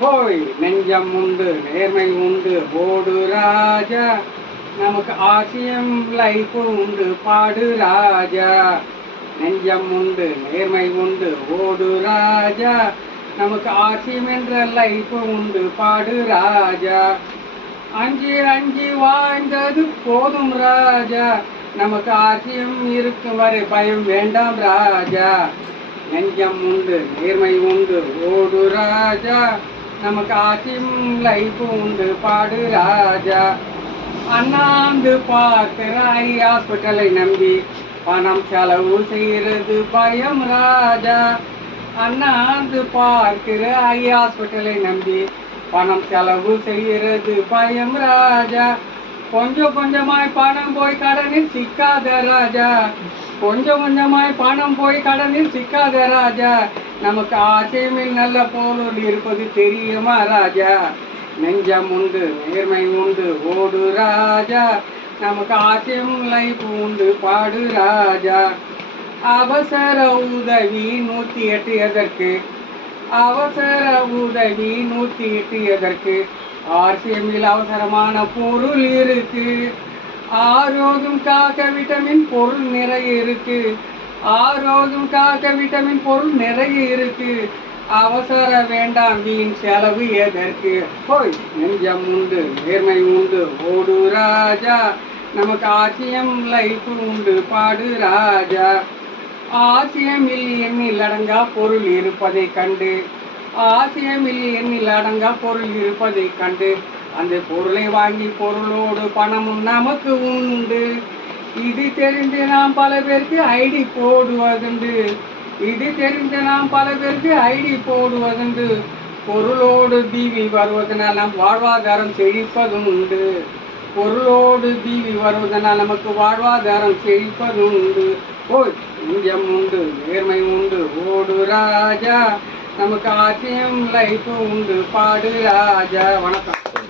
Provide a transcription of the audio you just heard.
போய் நெஞ்சம் உண்டு நேர்மை உண்டு ஓடு ராஜா, நமக்கு ஆசியம் லைஃப் உண்டு பாடு ராஜா. நெஞ்சம் உண்டு நேர்மை உண்டு ஓடு ராஜா, நமக்கு ஆசியம் என்ற லைஃப் உண்டு பாடு ராஜா. அஞ்சு அஞ்சு வாழ்ந்தது போதும் ராஜா, நமக்கு ஆசியம் இருக்கும் வரை பயம் வேண்டாம் ராஜா. நெஞ்சம் உண்டு நேர்மை உண்டு ஓடு ராஜா, நமக்கு ஆசியம் லைஃப் உண்டு பாடு ராஜா. அண்ணாந்து பார்க்கிற ஹாஸ்பிட்டலை நம்பி பணம் செலவு செய்கிறது பயம் ராஜா. அண்ணாந்து பார்க்கிற ஹாஸ்பிட்டலை நம்பி பணம் செலவு செய்கிறது பயம் ராஜா. கொஞ்சம் கொஞ்சமாய் பணம் போய் கடனில் சிக்காத ராஜா, கொஞ்சம் கொஞ்சமாய் பணம் போய் கடனில் சிக்காத ராஜா. நமக்கு ஆசையில் நல்ல பொருள் இருப்பது தெரியுமா ராஜா. நெஞ்சம் உண்டு நேர்மை உண்டு ஓடு ராஜா, நமக்கு ஆசையும் லைஃப் உண்டு பாடு ராஜா. அவசர உதவி 108 எதற்கு, அவசர உதவி 108 எதற்கு, ஆர்சிஎம்மில் அவசரமான பொருள் இருக்கு. ஆரோக்கியம் காக்க விட்டமின் பொருள் நிறைய இருக்கு, ஆரோக்கியம் காக்க விட்டமின் பொருள் நிறைய இருக்கு. அவசர வேண்டாம் வீண் செலவு எதற்கு. போய் நெஞ்சம் உண்டு நேர்மை உண்டு ஓடு ராஜா, நமக்கு ஆசியம் லைஃப் உண்டு பாடு ராஜா. ஆசியமில் எண்ணில் அடங்கா பொருள் இருப்பதை கண்டு, ஆசியமில் எண்ணில் அடங்கா பொருள் இருப்பதை கண்டு, அந்த பொருளை வாங்கி பொருளோடு பணமும் நமக்கு உண்டு. இது தெரிந்து நாம் பல பேருக்கு ஐடி போடுவதுண்டு, இது தெரிந்து நாம் பல பேருக்கு ஐடி போடுவதுண்டு. பொருளோடு தீவி வருவதனால் நம் வாழ்வாதாரம் செழிப்பதும் உண்டு, பொருளோடு தீவி வருவதனால் நமக்கு வாழ்வாதாரம் செழிப்பதும் உண்டு. ஓய் நெஞ்சம் உண்டு நேர்மை உண்டு ஓடு ராஜா, நமக்கு ஆசியம் லைஃப் உண்டு பாடு ராஜா. வணக்கம்.